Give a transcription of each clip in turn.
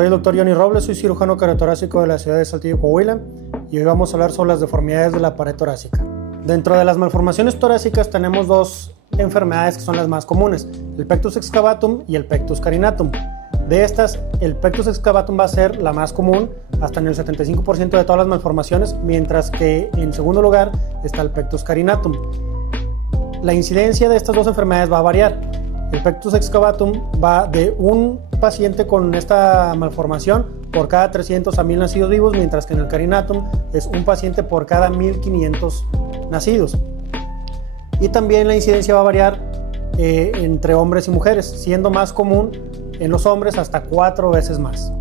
Soy el Dr. Johnny Robles, soy cirujano cardiotorácico de la ciudad de Saltillo, Coahuila, y hoy vamos a hablar sobre las deformidades de la pared torácica. Dentro de las malformaciones torácicas tenemos dos enfermedades que son las más comunes, el pectus excavatum y el pectus carinatum. De estas, el pectus excavatum va a ser la más común, hasta en el 75% de todas las malformaciones, mientras que en segundo lugar está el pectus carinatum. La incidencia de estas dos enfermedades va a variar. El pectus excavatum va de un paciente con esta malformación por cada 300 a 1000 nacidos vivos, mientras que en el carinatum es un paciente por cada 1500 nacidos. Y también la incidencia va a variar entre hombres y mujeres, siendo más común en los hombres hasta 4 veces más.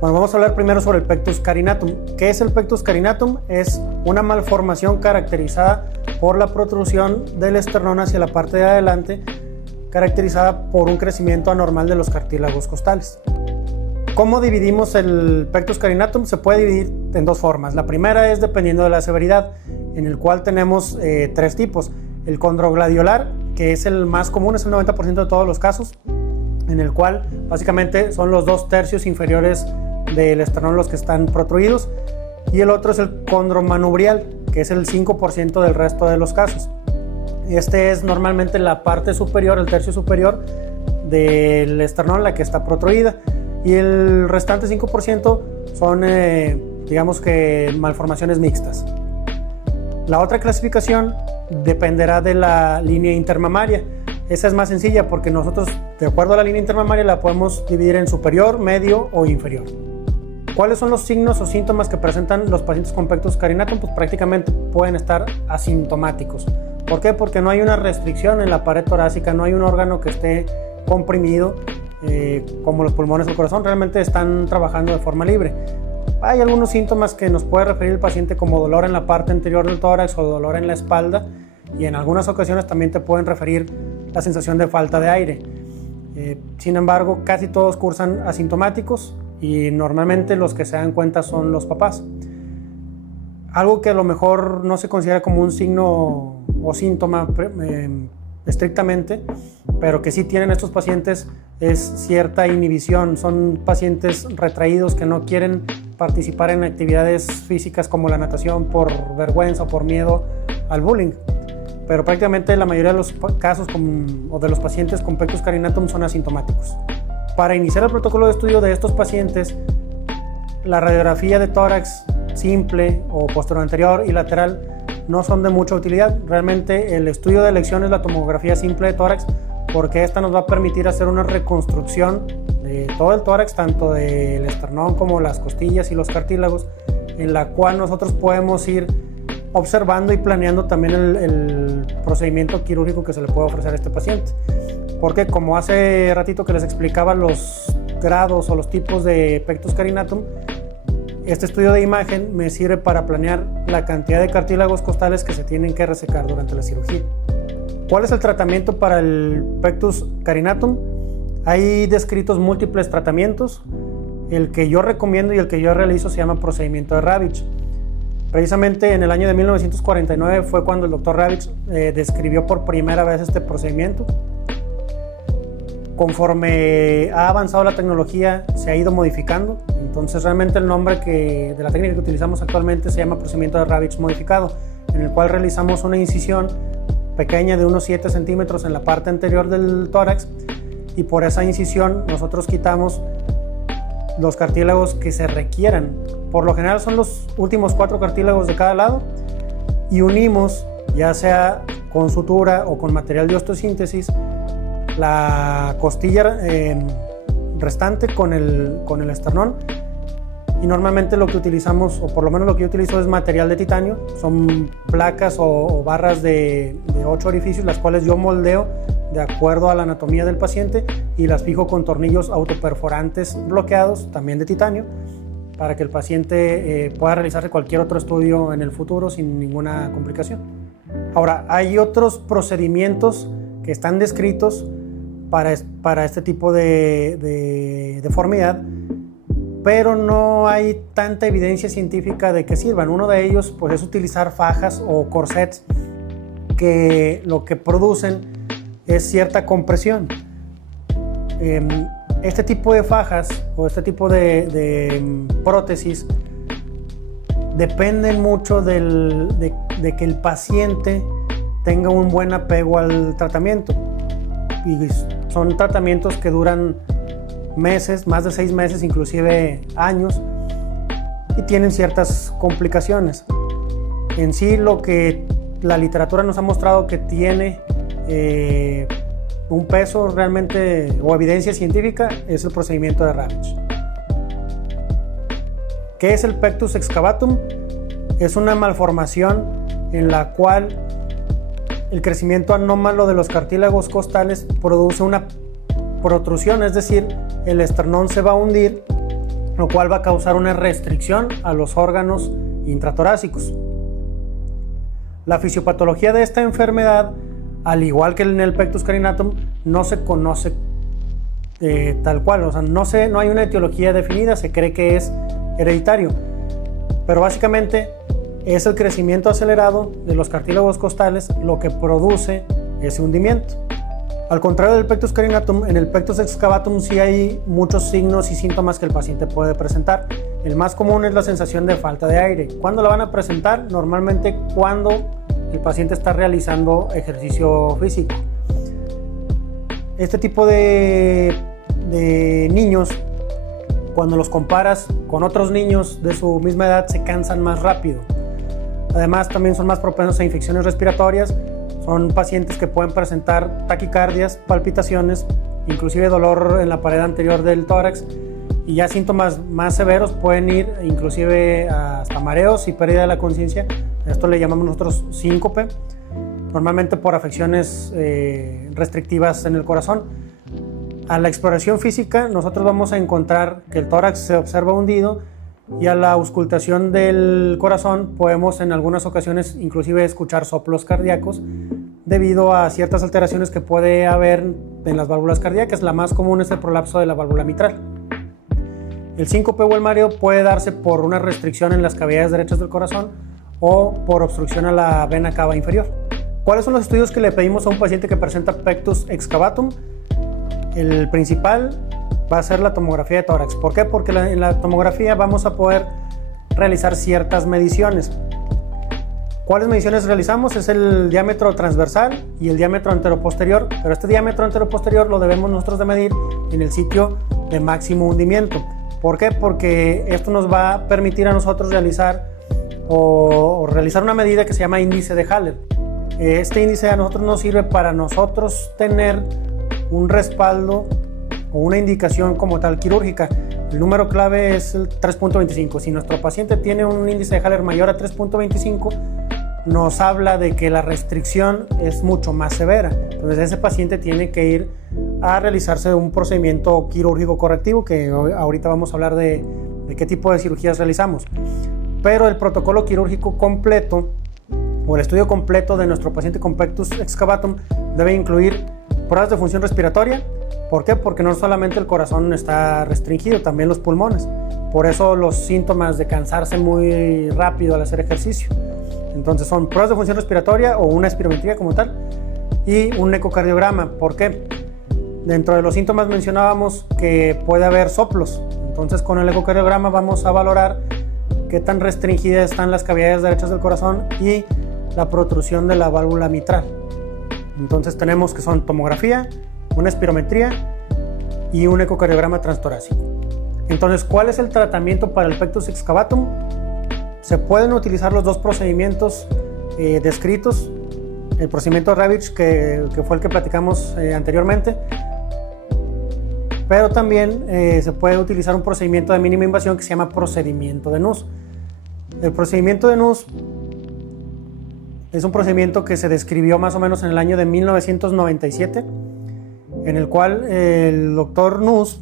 Bueno, vamos a hablar primero sobre el pectus carinatum. ¿Qué es el pectus carinatum? Es una malformación caracterizada por la protrusión del esternón hacia la parte de adelante, caracterizada por un crecimiento anormal de los cartílagos costales. ¿Cómo dividimos el pectus carinatum? Se puede dividir en dos formas. La primera es dependiendo de la severidad, en el cual tenemos 3 tipos. El condrogladiolar, que es el más común, es el 90% de todos los casos, en el cual básicamente son los 2/3 inferiores del esternón los que están protruidos, y el otro es el condromanubrial, que es el 5% del resto de los casos. Este es normalmente la parte superior, el tercio superior del esternón, la que está protruida, y el restante 5% son, digamos que, malformaciones mixtas. La otra clasificación dependerá de la línea intermamaria. Esa es más sencilla porque nosotros, de acuerdo a la línea intermamaria, la podemos dividir en superior, medio o inferior. ¿Cuáles son los signos o síntomas que presentan los pacientes con pectus carinatum? Pues prácticamente pueden estar asintomáticos. ¿Por qué? Porque no hay una restricción en la pared torácica, no hay un órgano que esté comprimido, como los pulmones o el corazón, realmente están trabajando de forma libre. Hay algunos síntomas que nos puede referir el paciente, como dolor en la parte anterior del tórax o dolor en la espalda, y en algunas ocasiones también te pueden referir la sensación de falta de aire. Sin embargo, casi todos cursan asintomáticos y normalmente los que se dan cuenta son los papás. Algo que a lo mejor no se considera como un signo o síntoma estrictamente, pero que sí tienen estos pacientes, es cierta inhibición. Son pacientes retraídos que no quieren participar en actividades físicas como la natación por vergüenza o por miedo al bullying. Pero prácticamente la mayoría de los casos o de los pacientes con pectus carinatum son asintomáticos. Para iniciar el protocolo de estudio de estos pacientes, la radiografía de tórax simple o posterior anterior y lateral no son de mucha utilidad. Realmente el estudio de elección es la tomografía simple de tórax, porque esta nos va a permitir hacer una reconstrucción de todo el tórax, tanto del esternón como las costillas y los cartílagos, en la cual nosotros podemos ir observando y planeando también el procedimiento quirúrgico que se le puede ofrecer a este paciente. Porque como hace ratito que les explicaba los grados o los tipos de pectus carinatum, este estudio de imagen me sirve para planear la cantidad de cartílagos costales que se tienen que resecar durante la cirugía. ¿Cuál es el tratamiento para el pectus carinatum? Hay descritos múltiples tratamientos. El que yo recomiendo y el que yo realizo se llama procedimiento de Ravitch. Precisamente en el año de 1949 fue cuando el Dr. Ravitch describió por primera vez este procedimiento. Conforme ha avanzado la tecnología, se ha ido modificando. Entonces realmente el nombre de la técnica que utilizamos actualmente se llama procedimiento de Ravitch modificado, en el cual realizamos una incisión pequeña de unos 7 centímetros en la parte anterior del tórax, y por esa incisión nosotros quitamos los cartílagos que se requieran. Por lo general son los últimos 4 cartílagos de cada lado, y unimos, ya sea con sutura o con material de osteosíntesis, la costilla restante con el esternón. Y normalmente lo que utilizamos, o por lo menos lo que yo utilizo, es material de titanio. Son placas o barras de 8 orificios, las cuales yo moldeo de acuerdo a la anatomía del paciente y las fijo con tornillos autoperforantes bloqueados, también de titanio, para que el paciente pueda realizarse cualquier otro estudio en el futuro sin ninguna complicación. Ahora, hay otros procedimientos que están descritos para este tipo de deformidad, pero no hay tanta evidencia científica de que sirvan. Uno de ellos pues, es utilizar fajas o corsets que lo que producen es cierta compresión. Este tipo de fajas o este tipo de prótesis dependen mucho de que el paciente tenga un buen apego al tratamiento. Y son tratamientos que duran meses, más de 6 meses, inclusive años, y tienen ciertas complicaciones. En sí, lo que la literatura nos ha mostrado que tiene un peso realmente o evidencia científica es el procedimiento de Ravitch. ¿Qué es el pectus excavatum? Es una malformación en la cual el crecimiento anómalo de los cartílagos costales produce una protrusión, es decir, el esternón se va a hundir, lo cual va a causar una restricción a los órganos intratorácicos. La fisiopatología de esta enfermedad, al igual que en el pectus carinatum, no se conoce tal cual, o sea, no hay una etiología definida, se cree que es hereditario, pero básicamente es el crecimiento acelerado de los cartílagos costales lo que produce ese hundimiento. Al contrario del pectus carinatum, en el pectus excavatum sí hay muchos signos y síntomas que el paciente puede presentar. El más común es la sensación de falta de aire. ¿Cuándo la van a presentar? Normalmente cuando el paciente está realizando ejercicio físico. Este tipo de niños, cuando los comparas con otros niños de su misma edad, se cansan más rápido. Además, también son más propensos a infecciones respiratorias. Son pacientes que pueden presentar taquicardias, palpitaciones, inclusive dolor en la pared anterior del tórax, y ya síntomas más severos pueden ir inclusive hasta mareos y pérdida de la conciencia. Esto le llamamos nosotros síncope, normalmente por afecciones restrictivas en el corazón. A la exploración física nosotros vamos a encontrar que el tórax se observa hundido, y a la auscultación del corazón podemos en algunas ocasiones inclusive escuchar soplos cardíacos debido a ciertas alteraciones que puede haber en las válvulas cardíacas. La más común es el prolapso de la válvula mitral. El síncope o el mareo puede darse por una restricción en las cavidades derechas del corazón o por obstrucción a la vena cava inferior. ¿Cuáles son los estudios que le pedimos a un paciente que presenta pectus excavatum? El principal va a ser la tomografía de tórax. ¿Por qué? Porque en la tomografía vamos a poder realizar ciertas mediciones. ¿Cuáles mediciones realizamos? Es el diámetro transversal y el diámetro anteroposterior, pero este diámetro anteroposterior lo debemos nosotros de medir en el sitio de máximo hundimiento. ¿Por qué? Porque esto nos va a permitir a nosotros realizar una medida que se llama índice de Haller. Este índice a nosotros nos sirve para nosotros tener un respaldo o una indicación como tal quirúrgica. El número clave es el 3.25. Si nuestro paciente tiene un índice de Haller mayor a 3.25, nos habla de que la restricción es mucho más severa. Entonces ese paciente tiene que ir a realizarse un procedimiento quirúrgico correctivo, que ahorita vamos a hablar de qué tipo de cirugías realizamos. Pero el protocolo quirúrgico completo o el estudio completo de nuestro paciente con pectus excavatum debe incluir pruebas de función respiratoria. ¿Por qué? Porque no solamente el corazón está restringido, también los pulmones. Por eso los síntomas de cansarse muy rápido al hacer ejercicio. Entonces son pruebas de función respiratoria o una espirometría como tal y un ecocardiograma. ¿Por qué? Dentro de los síntomas mencionábamos que puede haber soplos. Entonces con el ecocardiograma vamos a valorar qué tan restringidas están las cavidades derechas del corazón y la protrusión de la válvula mitral. Entonces tenemos que son tomografía, una espirometría y un ecocardiograma transtorácico. Entonces, ¿cuál es el tratamiento para el pectus excavatum? Se pueden utilizar los dos procedimientos descritos. El procedimiento de Ravitch, que fue el que platicamos anteriormente, pero también se puede utilizar un procedimiento de mínima invasión que se llama procedimiento de Nuss. El procedimiento de Nuss es un procedimiento que se describió más o menos en el año de 1997, en el cual el doctor Nuss,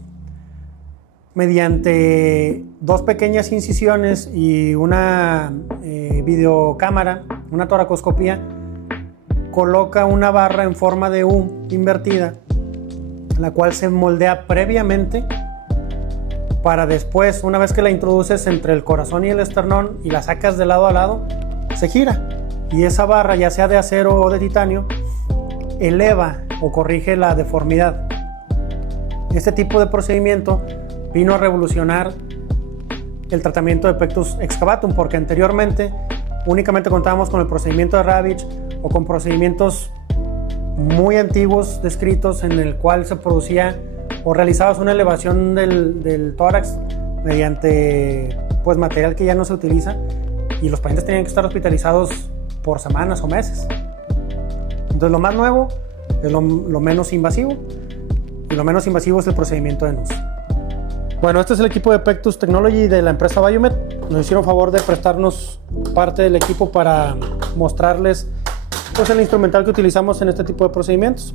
mediante dos pequeñas incisiones y una videocámara, una toracoscopía, coloca una barra en forma de U invertida, la cual se moldea previamente para después, una vez que la introduces entre el corazón y el esternón y la sacas de lado a lado, se gira. Y esa barra, ya sea de acero o de titanio, eleva o corrige la deformidad. Este tipo de procedimiento vino a revolucionar el tratamiento de pectus excavatum, porque anteriormente únicamente contábamos con el procedimiento de Ravitch o con procedimientos muy antiguos descritos en el cual se producía o realizabas una elevación del tórax mediante pues material que ya no se utiliza, y los pacientes tenían que estar hospitalizados por semanas o meses. Entonces lo más nuevo es lo menos invasivo, y lo menos invasivo es el procedimiento de NUS. Bueno, este es el equipo de Pectus Technology de la empresa Biomed. Nos hicieron favor de prestarnos parte del equipo para mostrarles pues el instrumental que utilizamos en este tipo de procedimientos.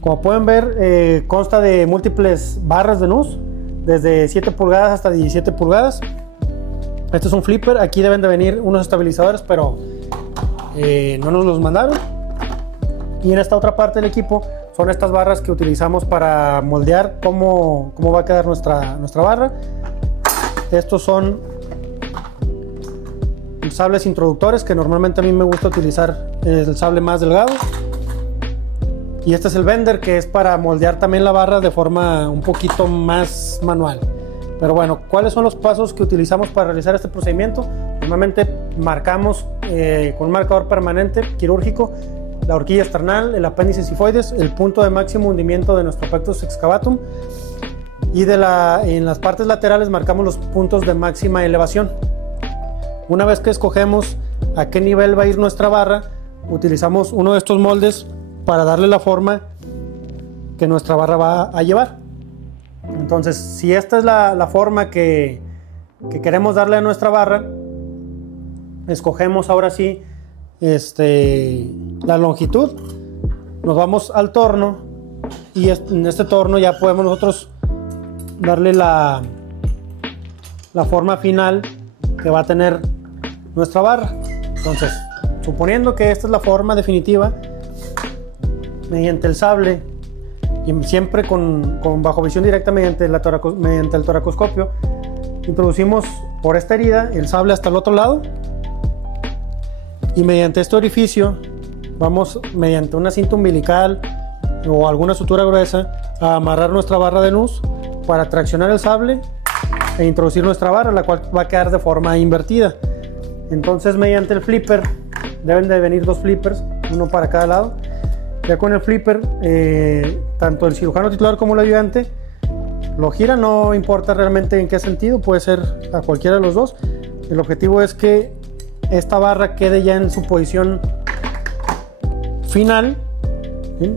Como pueden ver, consta de múltiples barras de NUS, desde 7 pulgadas hasta 17 pulgadas. Este es un flipper. Aquí deben de venir unos estabilizadores, pero no nos los mandaron. Y en esta otra parte del equipo son estas barras que utilizamos para moldear cómo va a quedar nuestra barra. Estos son sables introductores, que normalmente a mí me gusta utilizar el sable más delgado. Y este es el bender, que es para moldear también la barra de forma un poquito más manual. Pero bueno, ¿cuáles son los pasos que utilizamos para realizar este procedimiento? Normalmente marcamos con un marcador permanente quirúrgico la horquilla external, el apéndice sifoides, el punto de máximo hundimiento de nuestro pectus excavatum, y en las partes laterales marcamos los puntos de máxima elevación. Una vez que escogemos a qué nivel va a ir nuestra barra, utilizamos uno de estos moldes para darle la forma que nuestra barra va a llevar. Entonces, si esta es la forma que queremos darle a nuestra barra, escogemos ahora sí la longitud, nos vamos al torno, y en este torno ya podemos nosotros darle la forma final que va a tener nuestra barra. Entonces, suponiendo que esta es la forma definitiva, mediante el sable y siempre con bajo visión directa mediante el toracoscopio, introducimos por esta herida el sable hasta el otro lado, y mediante este orificio vamos, mediante una cinta umbilical o alguna sutura gruesa, a amarrar nuestra barra de NUS para traccionar el sable e introducir nuestra barra, la cual va a quedar de forma invertida. Entonces, mediante el flipper, deben de venir 2 flippers, uno para cada lado. Ya con el flipper, tanto el cirujano titular como el ayudante lo gira, no importa realmente en qué sentido, puede ser a cualquiera de los dos. El objetivo es que esta barra quede ya en su posición final, ¿sí?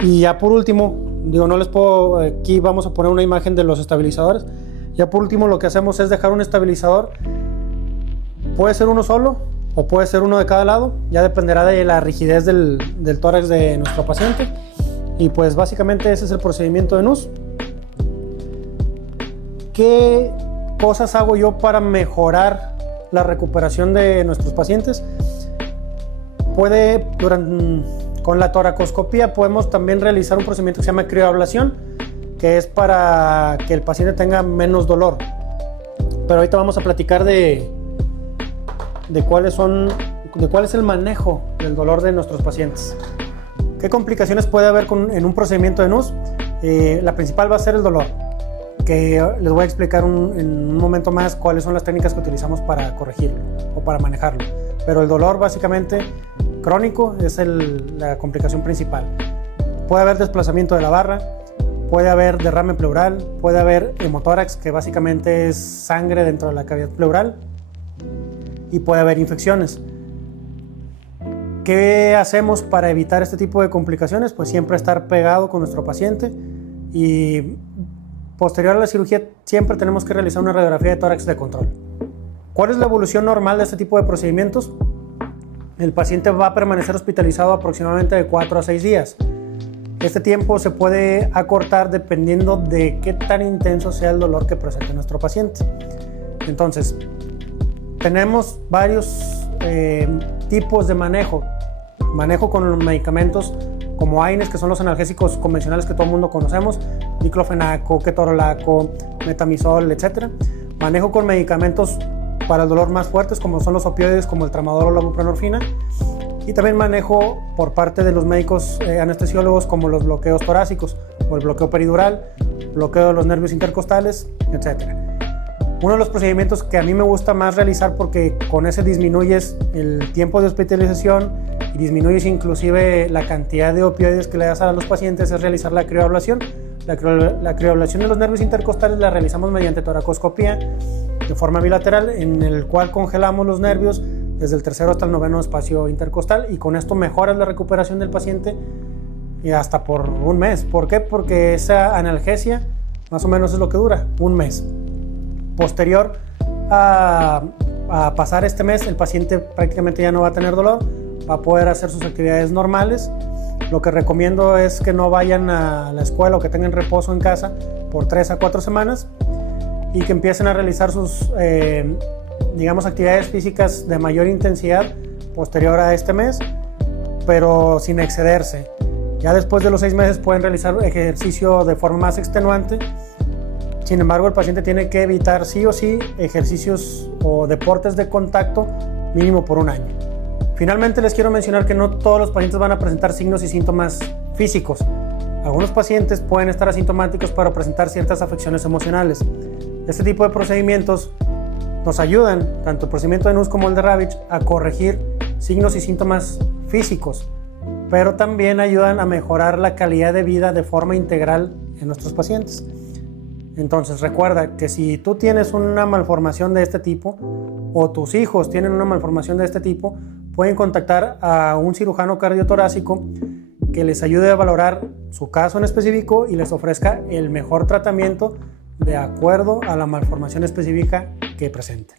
Y ya por último, no les puedo, aquí vamos a poner una imagen de los estabilizadores. Ya por último, lo que hacemos es dejar un estabilizador, puede ser uno solo o puede ser uno de cada lado, ya dependerá de la rigidez del tórax de nuestro paciente. Y pues básicamente ese es el procedimiento de NUS. ¿Qué cosas hago yo para mejorar la recuperación de nuestros pacientes? Con la toracoscopía podemos también realizar un procedimiento que se llama crioablación, que es para que el paciente tenga menos dolor. Pero ahorita vamos a platicar de cuál es el manejo del dolor de nuestros pacientes. ¿Qué complicaciones puede haber en un procedimiento de NUS? La principal va a ser el dolor, que les voy a explicar en un momento más cuáles son las técnicas que utilizamos para corregirlo o para manejarlo. Pero el dolor básicamente crónico es la complicación principal. Puede haber desplazamiento de la barra, puede haber derrame pleural, puede haber hemotórax, que básicamente es sangre dentro de la cavidad pleural, y puede haber infecciones. ¿Qué hacemos para evitar este tipo de complicaciones? Pues siempre estar pegado con nuestro paciente, y posterior a la cirugía siempre tenemos que realizar una radiografía de tórax de control. ¿Cuál es la evolución normal de este tipo de procedimientos? El paciente va a permanecer hospitalizado aproximadamente de 4 a 6 días. Este tiempo se puede acortar dependiendo de qué tan intenso sea el dolor que presente nuestro paciente. Entonces, tenemos varios tipos de manejo. Manejo con los medicamentos como AINES, que son los analgésicos convencionales que todo el mundo conocemos, diclofenaco, ketorolaco, metamizol, etc. Manejo con medicamentos para el dolor más fuertes, como son los opioides, como el tramadol o la buprenorfina. Y también manejo por parte de los médicos anestesiólogos como los bloqueos torácicos o el bloqueo peridural, bloqueo de los nervios intercostales, etc. Uno de los procedimientos que a mí me gusta más realizar, porque con ese disminuyes el tiempo de hospitalización y disminuyes inclusive la cantidad de opioides que le das a los pacientes, es realizar la crioablación. La crioablación de los nervios intercostales la realizamos mediante toracoscopía de forma bilateral, en el cual congelamos los nervios desde el tercero hasta el noveno espacio intercostal, y con esto mejoras la recuperación del paciente y hasta por un mes. ¿Por qué? Porque esa analgesia más o menos es lo que dura, un mes. Posterior a pasar este mes, el paciente prácticamente ya no va a tener dolor, va a poder hacer sus actividades normales. Lo que recomiendo es que no vayan a la escuela o que tengan reposo en casa por 3 a 4 semanas y que empiecen a realizar sus actividades físicas de mayor intensidad posterior a este mes, pero sin excederse. Ya después de los 6 meses pueden realizar ejercicio de forma más extenuante. Sin embargo, el paciente tiene que evitar sí o sí ejercicios o deportes de contacto mínimo por un año. Finalmente, les quiero mencionar que no todos los pacientes van a presentar signos y síntomas físicos. Algunos pacientes pueden estar asintomáticos para presentar ciertas afecciones emocionales. Este tipo de procedimientos nos ayudan, tanto el procedimiento de NUS como el de Ravitch, a corregir signos y síntomas físicos, pero también ayudan a mejorar la calidad de vida de forma integral en nuestros pacientes. Entonces, recuerda que si tú tienes una malformación de este tipo o tus hijos tienen una malformación de este tipo, pueden contactar a un cirujano cardiotorácico que les ayude a valorar su caso en específico y les ofrezca el mejor tratamiento de acuerdo a la malformación específica que presenten.